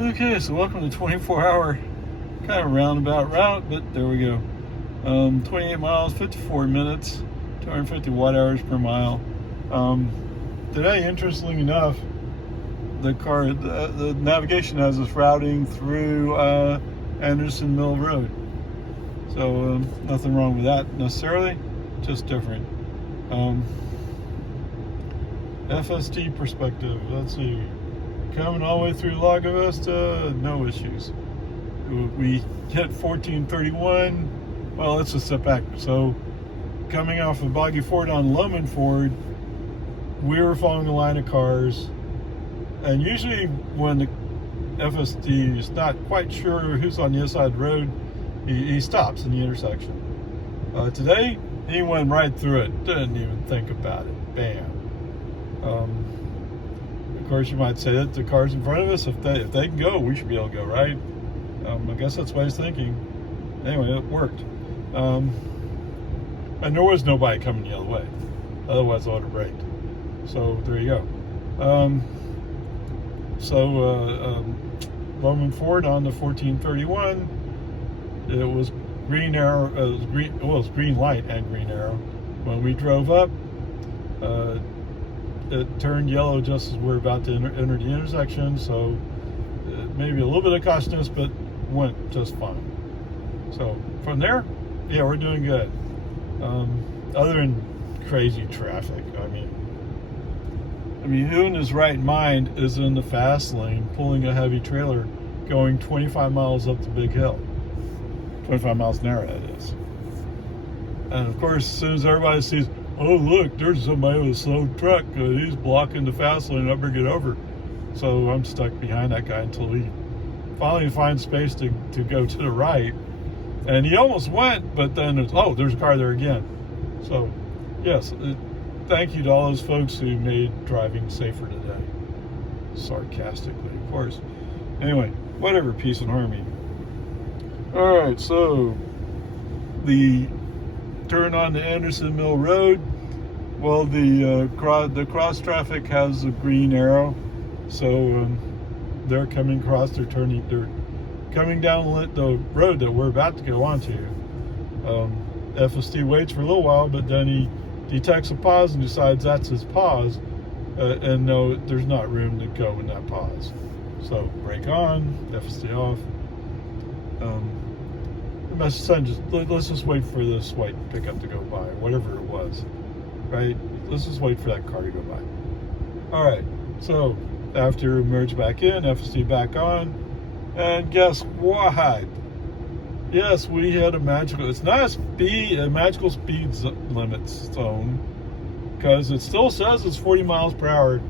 Okay, so welcome to 24-hour kind of roundabout route, but there we go. 28 miles, 54 minutes, 250 watt hours per mile. Today, interestingly enough, the navigation has us routing through Anderson Mill Road. So nothing wrong with that necessarily, just different. FSD perspective, let's see. Coming all the way through Lago Vista, no issues. We hit 1431. Well, let's just step back. So, coming off of Boggy Ford on Loman Ford, we were following a line of cars. And usually, when the FSD is not quite sure who's on the other side of the road, he stops in the intersection. Today, he went right through it, didn't even think about it. Bam. Of course, you might say that the cars in front of us, if they can go, we should be able to go, right? I guess that's what he's thinking. Anyway, it worked. And there was nobody coming the other way. Otherwise, I would have braked. So there you go. Roman Ford on the 1431. It was green arrow. It was green light and green arrow. When we drove up, it turned yellow just as we're about to enter the intersection, so maybe a little bit of cautiousness, but went just fine. So from there, yeah, we're doing good. Other than crazy traffic, I mean, who in his right mind is in the fast lane pulling a heavy trailer going 25 miles up the big hill? 25 miles an hour, that is. And of course, as soon as everybody sees, oh, look, there's somebody with a slow truck. He's blocking the fast lane. I better get over. So I'm stuck behind that guy until he finally finds space to go to the right. And he almost went, but then there's a car there again. So, yes, thank you to all those folks who made driving safer today. Sarcastically, of course. Anyway, whatever, peace and harmony. All right, so the turn on the Anderson Mill Road. Well, the cross traffic has a green arrow, so they're coming across. They're coming down the road that we're about to go onto. FSD waits for a little while, but then he detects a pause and decides that's his pause, and no, there's not room to go in that pause. So brake on, FSD off. The message sent just let's just wait for this white pickup to go by, whatever it was, right? Let's just wait for that car to go by. All right, so after merge back in, FSD back on, and guess what? Yes, we had a magical. It's not a magical speed limit zone, because it still says it's 40 miles per hour,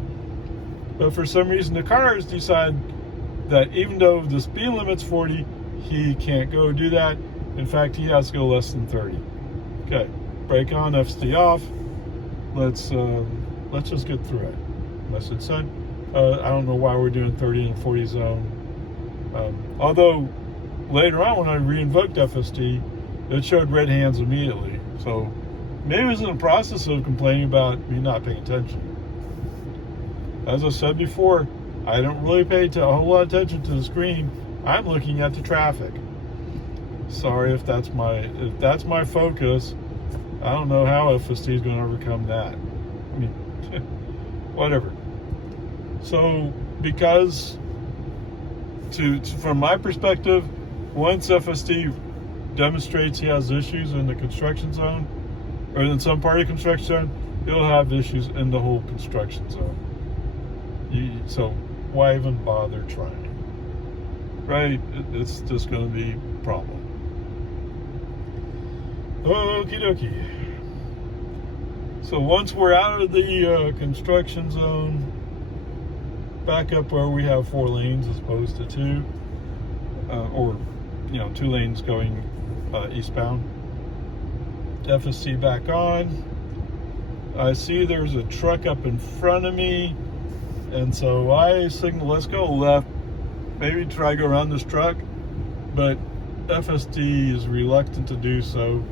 but for some reason the cars decide that even though the speed limit's 40, he can't go do that. In fact, he has to go less than 30. Okay, brake on, FSD off. Let's just get through it. Message sent. I don't know why we're doing 30 and 40 zone. Although later on when I re-invoked FSD, it showed red hands immediately. So maybe it was in the process of complaining about me not paying attention. As I said before, I don't really pay a whole lot of attention to the screen. I'm looking at the traffic. Sorry if that's my focus. I don't know how FSD is going to overcome that. I mean, whatever. So, because from my perspective, once FSD demonstrates he has issues in the construction zone, or in some part of the construction zone, he'll have issues in the whole construction zone. So, why even bother trying? Right? It's just going to be a problem. Okie dokie. So once we're out of the construction zone, back up where we have 4 lanes as opposed to 2, or 2 lanes going eastbound. FSC back on. I see there's a truck up in front of me, and so I signal, let's go left. Maybe try to go around this truck, but FSD is reluctant to do so.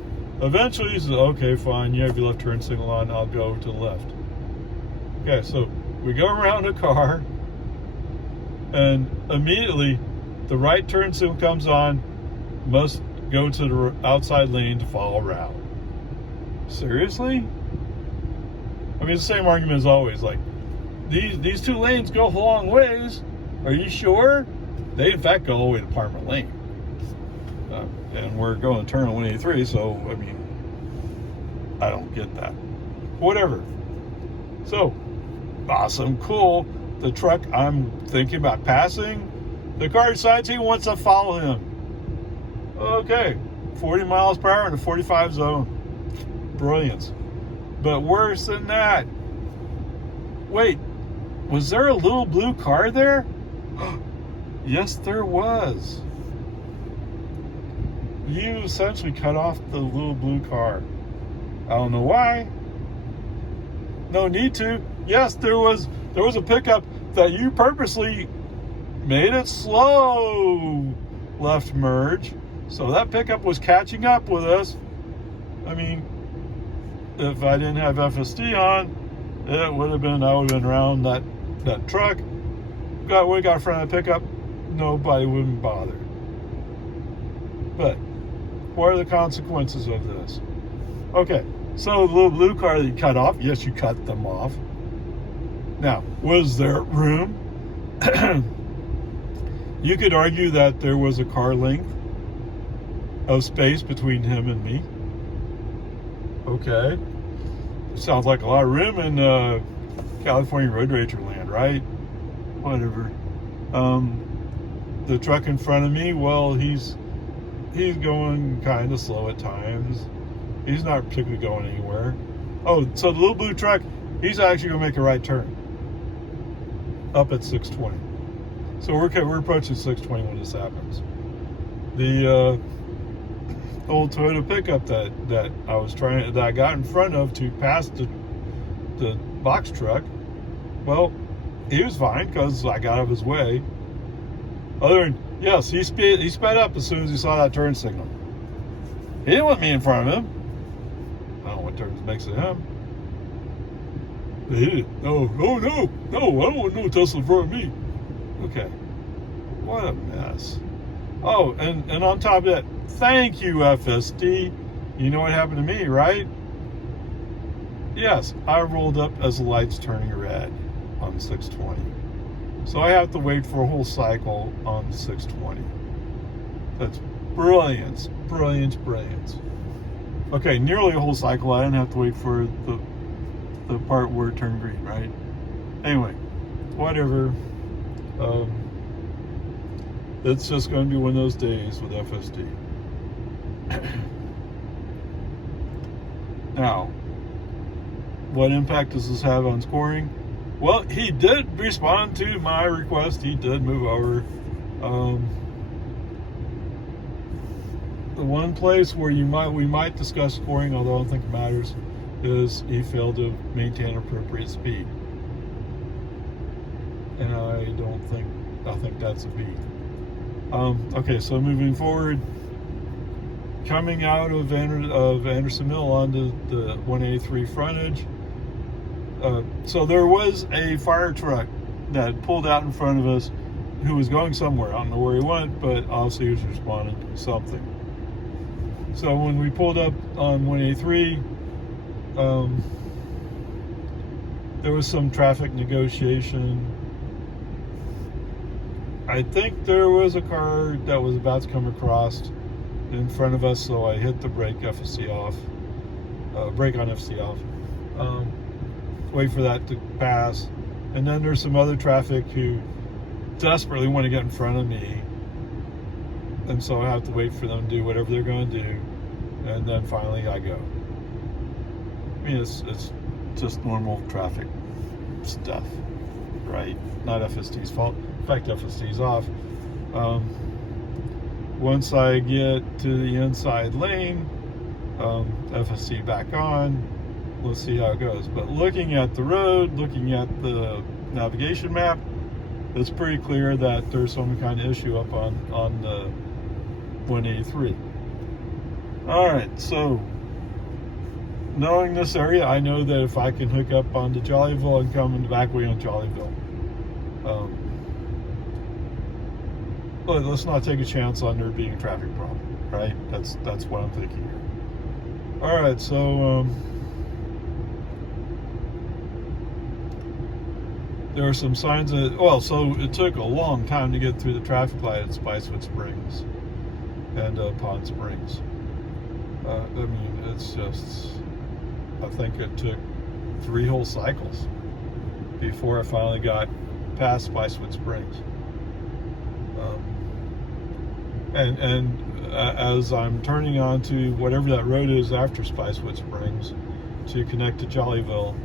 Eventually he says, okay, fine, you have your left turn signal on, I'll go to the left. Okay, so we go around a car, And immediately, the right turn signal comes on, must go to the outside lane to follow route. Seriously? I mean, the same argument as always. Like, these two lanes go a long ways. Are you sure? They, in fact, go all the way to Parma Lane. And we're going to turn on 183, so, I mean, I don't get that. Whatever. So, awesome, cool. The truck I'm thinking about passing, the car decides he wants to follow him. Okay, 40 miles per hour in a 45 zone. Brilliance. But worse than that, wait, was there a little blue car there? Yes, there was. You essentially cut off the little blue car. I don't know why. No need to. Yes, there was a pickup that you purposely made it slow left merge. So that pickup was catching up with us. I mean, if I didn't have FSD on, it would have been, I would have been around that truck. We got in front of the pickup. Nobody wouldn't bother. But what are the consequences of this? Okay, so the little blue car that you cut off, yes, you cut them off. Now, was there room? You could argue that there was a car length of space between him and me. Okay. Sounds like a lot of room in California Road Rager land, right? Whatever. The truck in front of me, well, he's going kind of slow at times. He's not particularly going anywhere. Oh, so the little blue truck, he's actually going to make a right turn up at 620. So we're approaching 620 when this happens. The old Toyota pickup that I got in front of to pass the box truck, well, he was fine because I got out of his way. Other than, yes, he sped up as soon as he saw that turn signal. He didn't want me in front of him. I don't know what difference makes it him. But he didn't. No, I don't want no Tesla in front of me. Okay. What a mess. Oh, and on top of that, thank you, FSD. You know what happened to me, right? Yes, I rolled up as the light's turning red on 620. So I have to wait for a whole cycle on 620. That's brilliance. Okay, nearly a whole cycle. I didn't have to wait for the part where it turned green, right? Anyway, whatever. It's just going to be one of those days with FSD. Now, what impact does this have on scoring? Well, he did respond to my request. He did move over. The one place where we might discuss scoring, although I don't think it matters, is he failed to maintain appropriate speed. And I think that's a B. Okay, so moving forward, coming out of Anderson Mill onto the 183 frontage. So there was a fire truck that pulled out in front of us who was going somewhere. I don't know where he went, but obviously he was responding to something. So when we pulled up on 183, there was some traffic negotiation. I think there was a car that was about to come across in front of us, so I hit the brake on FSC off. Wait for that to pass. And then there's some other traffic who desperately want to get in front of me. And so I have to wait for them to do whatever they're going to do. And then finally I go. I mean, it's just normal traffic stuff, right? Not FSD's fault. In fact, FSD's off. Once I get to the inside lane, FSD back on. Let's see how it goes. But looking at the road, looking at the navigation map, it's pretty clear that there's some kind of issue up on the 183. All right, so knowing this area, I know that if I can hook up onto Jollyville and come in the back way on Jollyville. let's not take a chance on there being a traffic problem, right? That's what I'm thinking here. All right, so there are some signs that, well, so it took a long time to get through the traffic light at Spicewood Springs and Pond Springs. I mean, it's just, I think it took 3 whole cycles before I finally got past Spicewood Springs. And as I'm turning onto whatever that road is after Spicewood Springs to connect to Jollyville,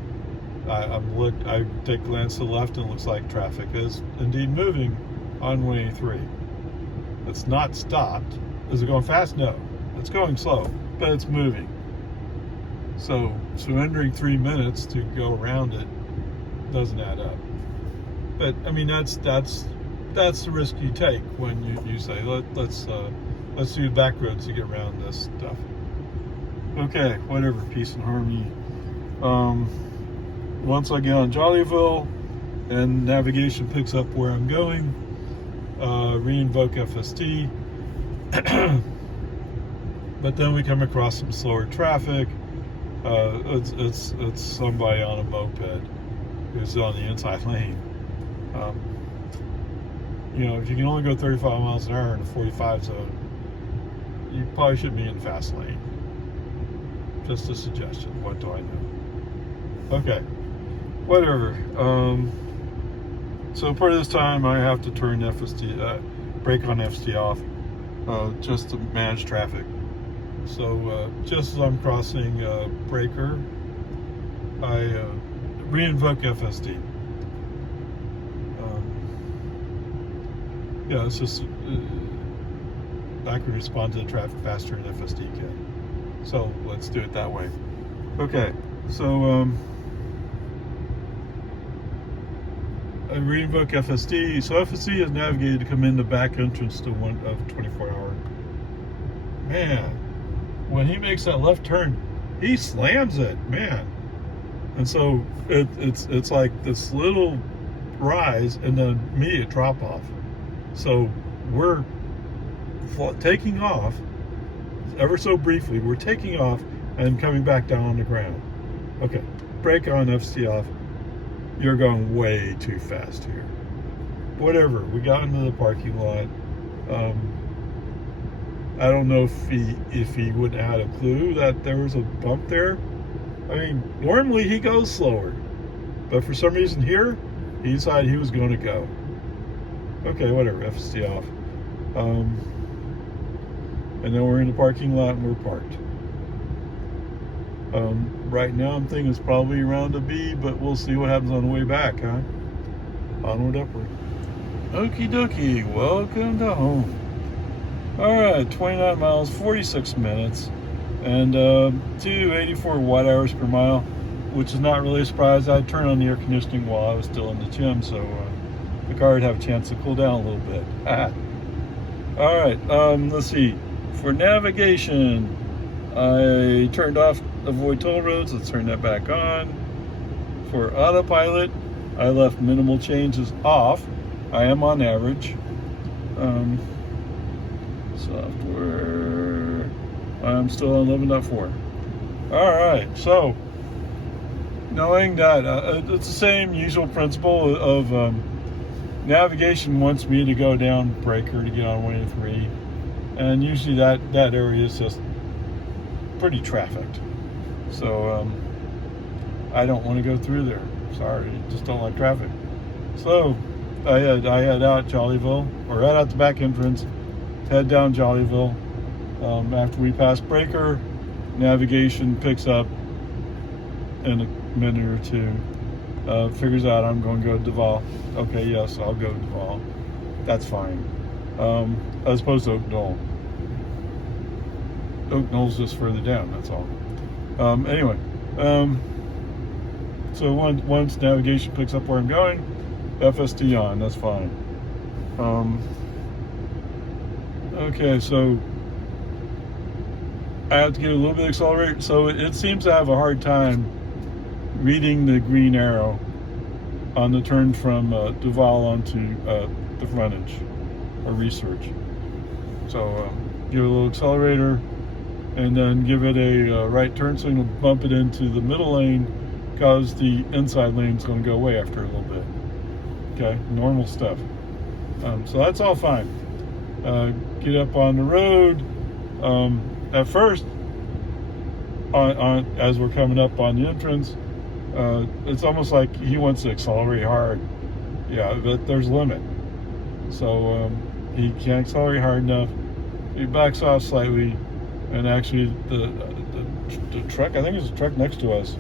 I take a glance to the left and it looks like traffic is indeed moving on 183. It's not stopped. Is it going fast? No. It's going slow, but it's moving. So surrendering 3 minutes to go around it doesn't add up. But I mean, that's the risk you take when you say let's do the back roads to get around this stuff. Okay, whatever, peace and harmony. Once I get on Jollyville and navigation picks up where I'm going, re-invoke FSD. But then we come across some slower traffic. It's somebody on a moped who's on the inside lane. You know, if you can only go 35 miles an hour in a 45 zone, you probably shouldn't be in the fast lane. Just a suggestion. What do I know? Okay, whatever. So part of this time I have to turn brake on FSD off, just to manage traffic. So just as I'm crossing breaker, I re-invoke FSD. Yeah, it's just I can respond to the traffic faster than FSD can. So let's do it that way. Okay, so I re-invoke FSD. So FSD has navigated to come in the back entrance to one of 24-hour. Man, when he makes that left turn, he slams it, man. And so it's like this little rise and then immediate drop off. So we're taking off ever so briefly. We're taking off and coming back down on the ground. Okay, brake on, FSD off. You're going way too fast here. Whatever. We got into the parking lot. I don't know if he would have had a clue that there was a bump there. I mean, normally he goes slower, but for some reason here, he decided he was going to go. Okay, whatever, FSD off. And then we're in the parking lot and we're parked. Right now I'm thinking it's probably around a B, but we'll see what happens on the way back, huh? Onward, upward. Okie dokie, welcome to home. Alright, 29 miles, 46 minutes, and 284 watt hours per mile, which is not really a surprise. I turned on the air conditioning while I was still in the gym, so the car would have a chance to cool down a little bit. Alright, let's see. For navigation, I turned off avoid toll roads. Let's turn that back on. For autopilot, I left minimal changes off. I am on average. Software, I'm still on 11.4. Alright, so knowing that it's the same usual principle of navigation wants me to go down breaker to get on 183, and usually that area is just pretty trafficked, so I don't want to go through there. Sorry, just don't like traffic. So I head out Jollyville, or right out the back entrance, head down Jollyville. After we pass breaker, navigation picks up in a minute or two, figures out I'm going to go to Duval. Okay, yes, I'll go to Duval. That's fine. As opposed to Oak Knoll. Oak Knoll's just further down, that's all. Anyway, so once navigation picks up where I'm going, FSD on, that's fine. Okay, so I have to get a little bit accelerated. So it seems to have a hard time reading the green arrow on the turn from Duval onto the frontage. or research. So give it a little accelerator, and then give it a right turn signal, bump it into the middle lane, because the inside lane's going to go away after a little bit. Okay, normal stuff. So that's all fine. Get up on the road. At first, as we're coming up on the entrance, it's almost like he wants to accelerate hard. Yeah, but there's a limit. So he can't accelerate hard enough. He backs off slightly, and actually the truck, I think it's a truck next to us,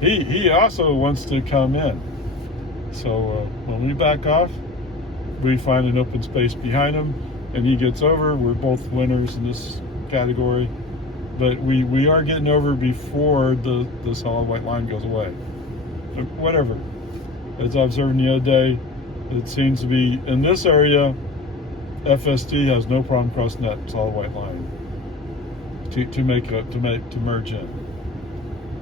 he also wants to come in. So when we back off, we find an open space behind him, and he gets over. We're both winners in this category, but we are getting over before the solid white line goes away. So whatever. As I observed the other day, it seems to be in this area, FSD has no problem crossing that solid white line to merge in.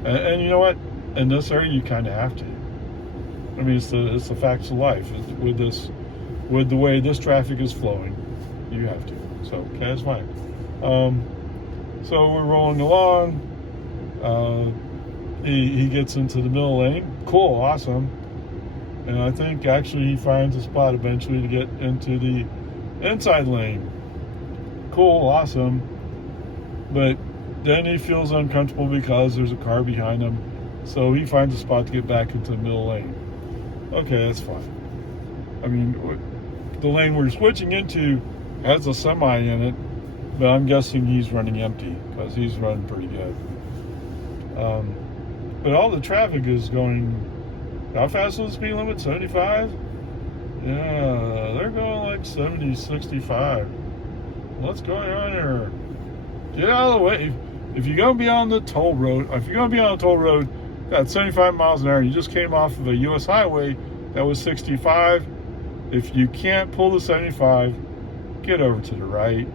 And you know what? In this area, you kind of have to. I mean, it's the facts of life. With the way this traffic is flowing, you have to. So okay, that's fine. So we're rolling along. He gets into the middle lane. Cool, awesome. And I think actually he finds a spot eventually to get into the inside lane. Cool, awesome. But then he feels uncomfortable because there's a car behind him. So he finds a spot to get back into the middle lane. Okay, that's fine. I mean, the lane we're switching into has a semi in it, but I'm guessing he's running empty because he's running pretty good. But all the traffic is going, how fast is the speed limit? 75? Yeah, they're going like 70, 65. What's going on here? Get out of the way. If you're going to be on the toll road, at 75 miles an hour, you just came off of a U.S. highway that was 65. If you can't pull the 75, get over to the right.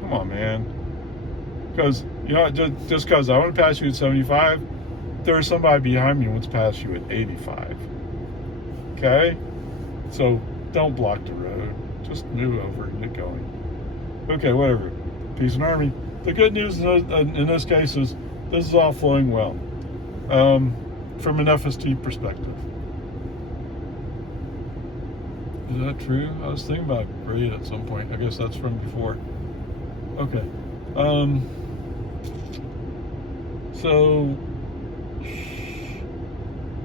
Come on, man. Because, you know, just because I want to pass you at 75, there's somebody behind me who wants to pass you at 85. Okay? So don't block the road. Just move over and get going. Okay, whatever. Peace and Army. The good news in this case is this is all flowing well. From an FST perspective. Is that true? I was thinking about grade at some point. I guess that's from before. Okay. So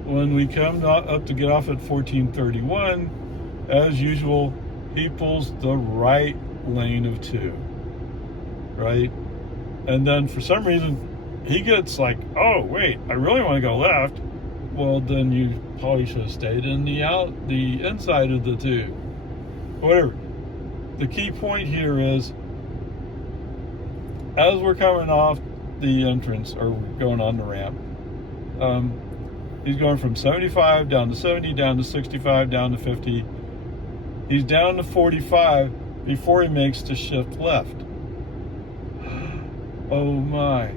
when we come up to get off at 1431, as usual, he pulls the right lane of 2. Right? And then for some reason, he gets like, oh, wait, I really want to go left. Well, then you probably should have stayed in the inside of the 2. Whatever. The key point here is, as we're coming off the entrance, or going on the ramp, he's going from 75 down to 70, down to 65, down to 50. He's down to 45 before he makes the shift left. Oh my.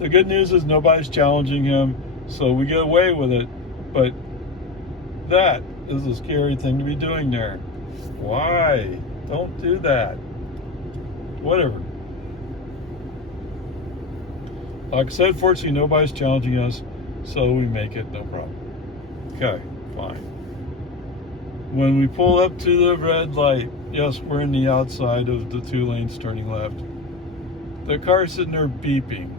The good news is nobody's challenging him, so we get away with it. But that is a scary thing to be doing there. Why? Don't do that. Whatever. Like I said, fortunately, nobody's challenging us, so we make it, no problem. Okay, fine. When we pull up to the red light, yes, we're in the outside of the 2 lanes turning left. The car's sitting there beeping.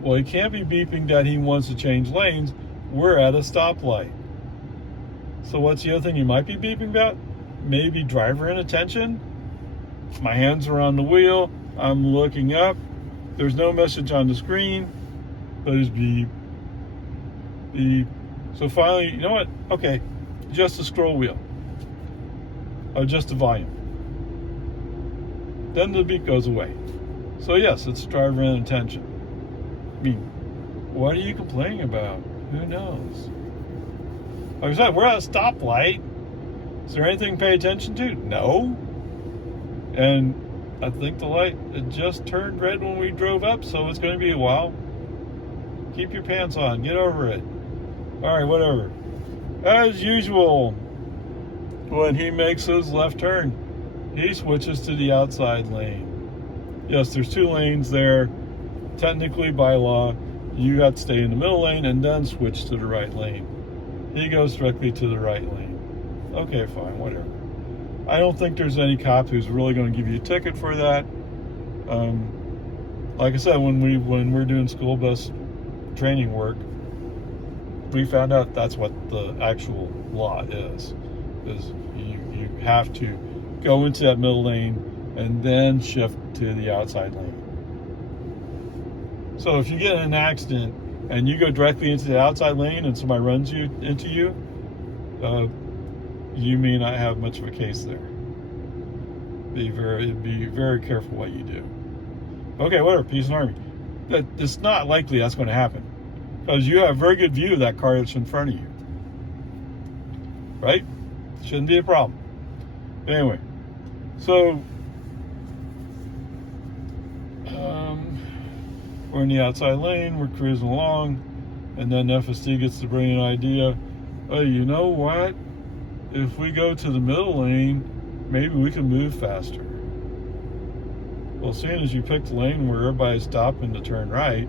Well, he can't be beeping that he wants to change lanes. We're at a stoplight. So what's the other thing he might be beeping about? Maybe driver inattention? My hands are on the wheel. I'm looking up. There's no message on the screen. But it's beep. Beep. So finally, you know what? Okay, just the scroll wheel. Adjust the volume. Then the beep goes away. So yes, it's driver inattention. I mean, what are you complaining about? Who knows? Like I said, we're at a stoplight. Is there anything to pay attention to? No. And I think the light, it just turned red when we drove up, so it's going to be a while. Keep your pants on. Get over it. All right, whatever. As usual, when he makes his left turn, he switches to the outside lane. Yes, there's 2 lanes there. Technically, by law, you have to stay in the middle lane and then switch to the right lane. He goes directly to the right lane. Okay, fine, whatever. I don't think there's any cop who's really going to give you a ticket for that. Like I said, when we're doing school bus training work, we found out that's what the actual law is you have to go into that middle lane and then shift to the outside lane. So if you get in an accident and you go directly into the outside lane and somebody runs into you, you may not have much of a case there. Be very careful what you do. Okay, whatever, peace and harmony. But it's not likely that's going to happen, because you have a very good view of that car that's in front of you. Right? Shouldn't be a problem. Anyway, so we're in the outside lane, we're cruising along, and then FSD gets the brilliant idea, oh, you know what? If we go to the middle lane, maybe we can move faster. Well, seeing as you picked a lane where everybody's stopping to turn right,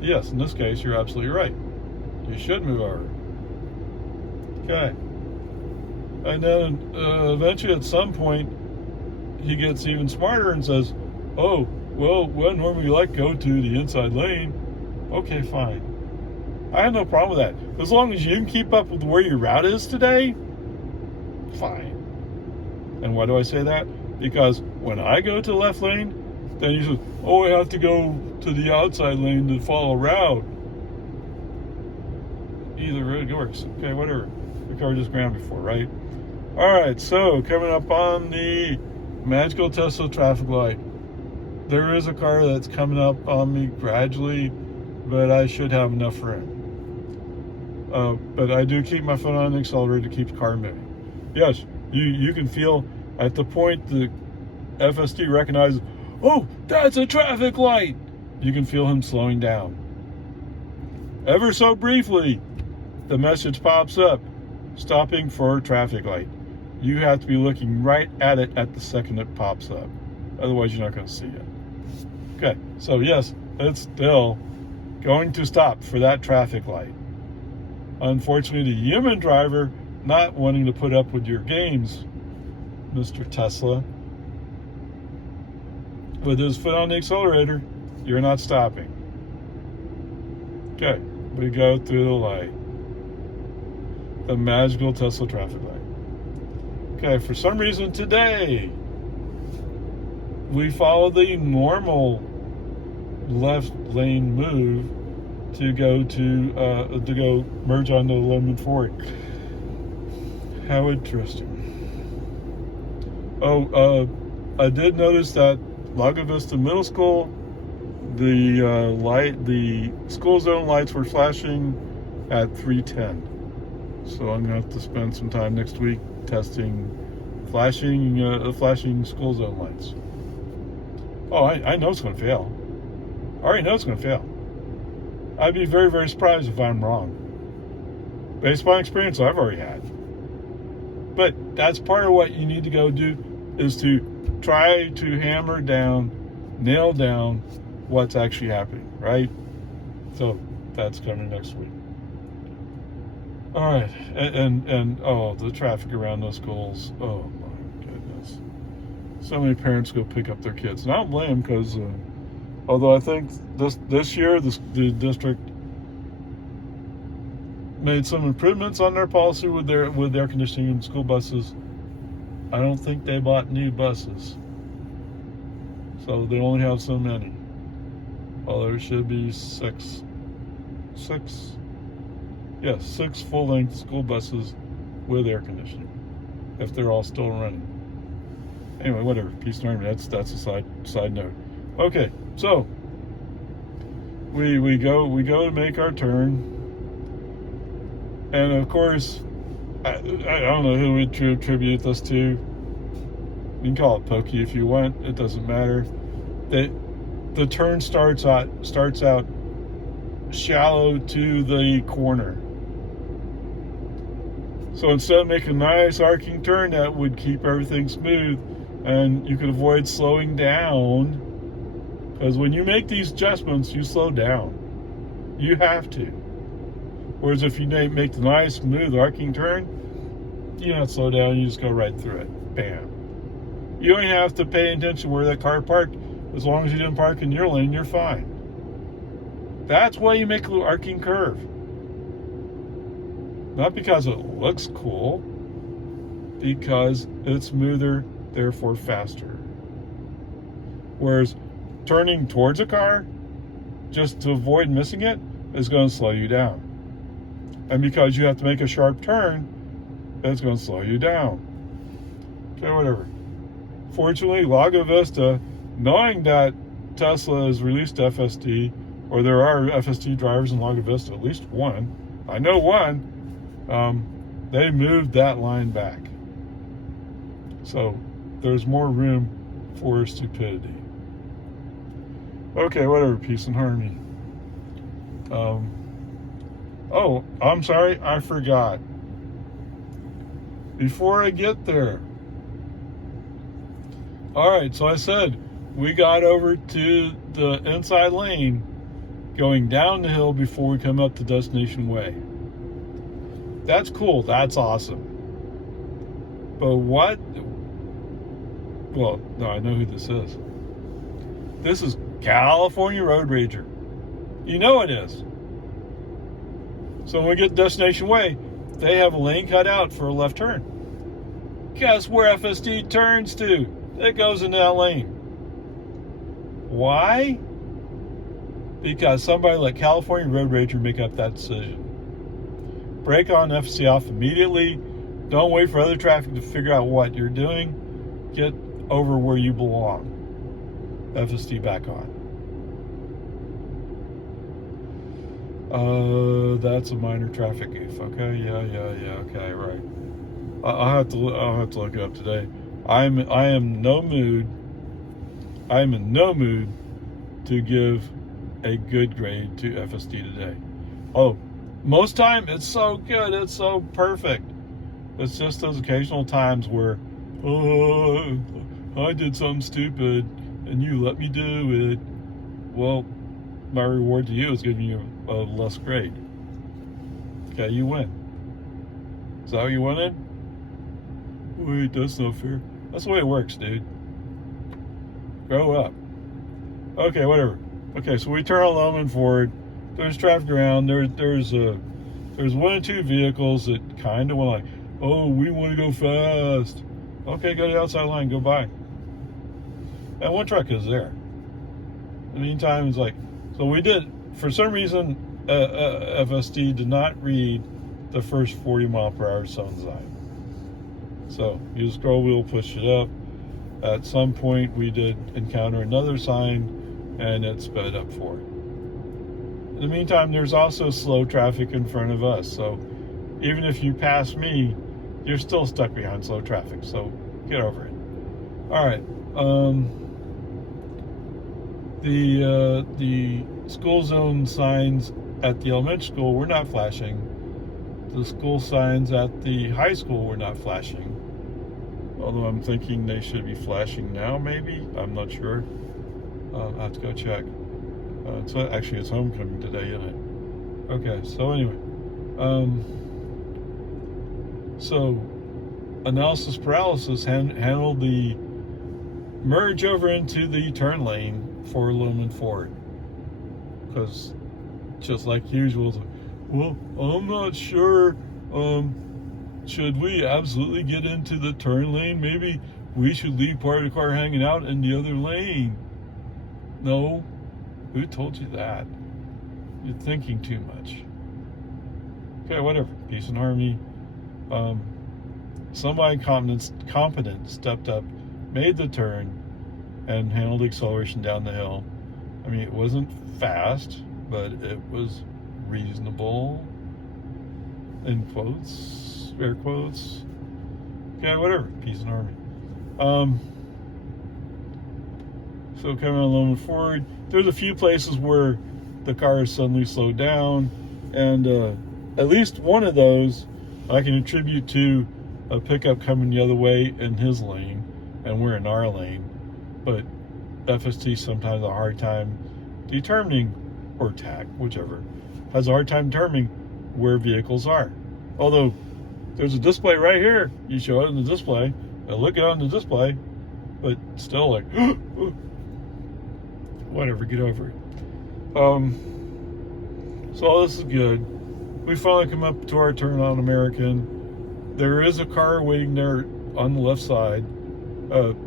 yes, in this case, you're absolutely right. You should move over. Okay. And then eventually at some point, he gets even smarter and says, oh, well, normally you go to the inside lane. Okay, fine. I have no problem with that. As long as you can keep up with where your route is today, fine. And why do I say that? Because when I go to the left lane, then he says, oh, I have to go to the outside lane to follow route. Either way it works. Okay, whatever. We covered this ground before, right? All right, so coming up on the magical Tesla traffic light. There is a car that's coming up on me gradually, but I should have enough room. But I do keep my foot on the accelerator to keep the car moving. Yes, you can feel at the point the FSD recognizes, oh, that's a traffic light. You can feel him slowing down. Ever so briefly, the message pops up, stopping for traffic light. You have to be looking right at it at the second it pops up. Otherwise, you're not going to see it. Okay, so yes, it's still going to stop for that traffic light. Unfortunately, the human driver not wanting to put up with your games, Mr. Tesla. With his foot on the accelerator, you're not stopping. Okay, we go through the light. The magical Tesla traffic light. Okay, for some reason today, we follow the normal left lane move to go merge onto Lemon Fork. How interesting. Oh, I did notice that Lago Vista Middle School, the school zone lights were flashing at 3:10. So I'm gonna have to spend some time next week testing flashing school zone lights. Oh, I know it's gonna fail. I already know it's gonna fail. I'd be very, very surprised if I'm wrong, based upon experience I've already had. But that's part of what you need to go do, is to try to nail down what's actually happening, right? So that's coming next week. All right, and oh, the traffic around those schools. Oh my goodness, so many parents go pick up their kids, and I don't blame them, because although I think this year the district made some improvements on their policy with air conditioning in school buses, I don't think they bought new buses, so they only have so many. Well, there should be six full-length school buses with air conditioning, if they're all still running. Anyway, whatever. Peace and harmony. That's a side note. Okay, so we go to make our turn, and of course, I don't know who we'd attribute this to. You can call it pokey if you want. It doesn't matter. The turn starts out shallow to the corner. So instead of making a nice arcing turn that would keep everything smooth, and you could avoid slowing down, because when you make these adjustments, you slow down. You have to. Whereas if you make the nice, smooth, arcing turn, you don't slow down, you just go right through it. Bam. You don't have to pay attention where that car parked. As long as you didn't park in your lane, you're fine. That's why you make a little arcing curve. Not because it looks cool, because it's smoother, therefore faster. Whereas turning towards a car, just to avoid missing it, is going to slow you down. And because you have to make a sharp turn, it's going to slow you down. Okay, whatever. Fortunately, Lago Vista, knowing that Tesla has released FSD, or there are FSD drivers in Lago Vista, at least one, I know one, they moved that line back. So there's more room for stupidity. Okay, whatever, peace and harmony. Oh, I'm sorry, I forgot. Before I get there. Alright, so I said we got over to the inside lane going down the hill before we come up to Destination Way. That's cool, that's awesome. But what? Well, no, I know who this is. This is California Road Rager. You know it is. So when we get to Destination Way, they have a lane cut out for a left turn. Guess where FSD turns to? It goes into that lane. Why? Because somebody let California Road Rager make up that decision. Brake on FSD off immediately. Don't wait for other traffic to figure out what you're doing. Get over where you belong. FSD back on. That's a minor traffic goof. Okay, yeah. Okay, right. I'll have to look it up today. I'm in no mood to give a good grade to FSD today. Oh, most time it's so good, it's so perfect. It's just those occasional times where, oh, I did something stupid and you let me do it. Well, my reward to you is giving you a less grade. Okay, you win. Is that how you wanted? Wait, that's not fair. That's the way it works, dude. Grow up. Okay, whatever. Okay, so we turn on Loman Ford. There's traffic around. There's one or two vehicles that kind of want like, oh, we want to go fast. Okay, go to the outside line, go by. And one truck is there. In the meantime, it's like, so we did, for some reason, FSD did not read the first 40 mile per hour zone sign. So you scroll wheel, push it up. At some point, we did encounter another sign, and it sped up forward. In the meantime, there's also slow traffic in front of us. So even if you pass me, you're still stuck behind slow traffic. So get over it. All right. The school zone signs at the elementary school were not flashing. The school signs at the high school were not flashing. Although I'm thinking they should be flashing now, maybe. I'm not sure. I'll have to go check. It's homecoming today, isn't it? Okay, so anyway. So analysis paralysis handled the merge over into the turn lane for Loman Ford. Because just like usual, it's like, well, I'm not sure. Should we absolutely get into the turn lane? Maybe we should leave part of the car hanging out in the other lane. No, who told you that? You're thinking too much. Okay, whatever. Peace and harmony. Somebody competent stepped up, made the turn, and handled the acceleration down the hill. I mean, it wasn't fast, but it was reasonable. In quotes, air quotes. Okay, whatever. Peace and harmony. So coming on Loman Ford, there's a few places where the car is suddenly slowed down, and at least one of those I can attribute to a pickup coming the other way in his lane, and we're in our lane. But FST sometimes has a hard time determining, or TAC, whichever, has a hard time determining where vehicles are. Although there's a display right here, you show it in the display, and look it on the display, but still like, whatever, get over it. So all this is good. We finally come up to our turn on American. There is a car waiting there on the left side.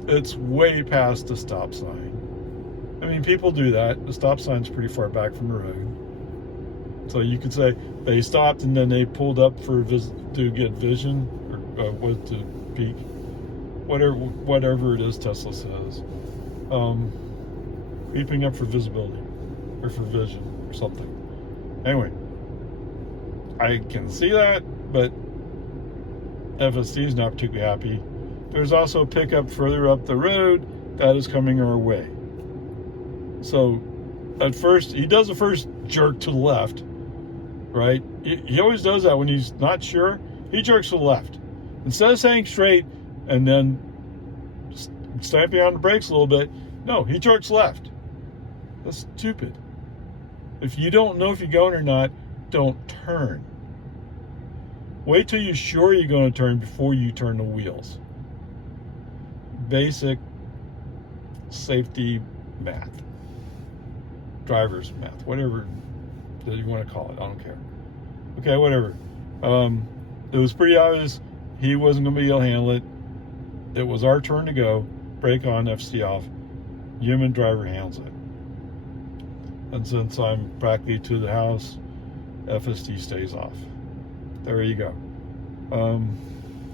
It's way past the stop sign. I mean, people do that. The stop sign's pretty far back from the road. So you could say they stopped and then they pulled up for to get vision, or what, to peek, whatever it is Tesla says. Beeping up for visibility, or for vision, or something. Anyway, I can see that, but FSD is not particularly happy. There's also a pickup further up the road that is coming our way. So at first, he does the first jerk to the left, right? He always does that when he's not sure. He jerks to the left. Instead of saying straight and then stamping on the brakes a little bit, no, he jerks left. That's stupid. If you don't know if you're going or not, don't turn. Wait till you're sure you're going to turn before you turn the wheels. Basic safety math. Driver's math. Whatever that you want to call it. I don't care. Okay, whatever. It was pretty obvious he wasn't going to be able to handle it. It was our turn to go. Brake on, FC off. Human driver handles it. And since I'm practically to the house, FSD stays off. There you go.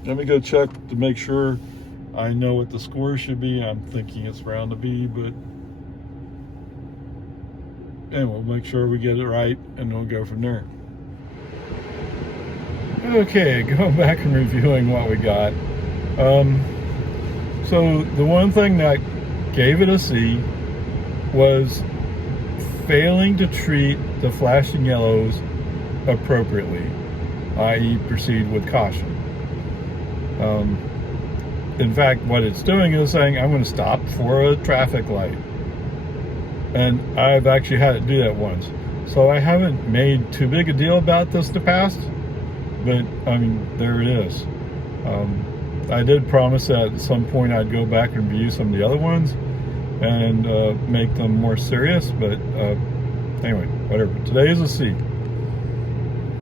Let me go check to make sure I know what the score should be. I'm thinking it's around the B, but and we'll make sure we get it right, and we'll go from there. Okay, going back and reviewing what we got. So the one thing that gave it a C was failing to treat the flashing yellows appropriately, i.e. proceed with caution. In fact, what it's doing is saying, I'm going to stop for a traffic light. And I've actually had it do that once. So I haven't made too big a deal about this in the past, but I mean, there it is. I did promise that at some point I'd go back and review some of the other ones and make them more serious, but anyway, whatever. Today is a C.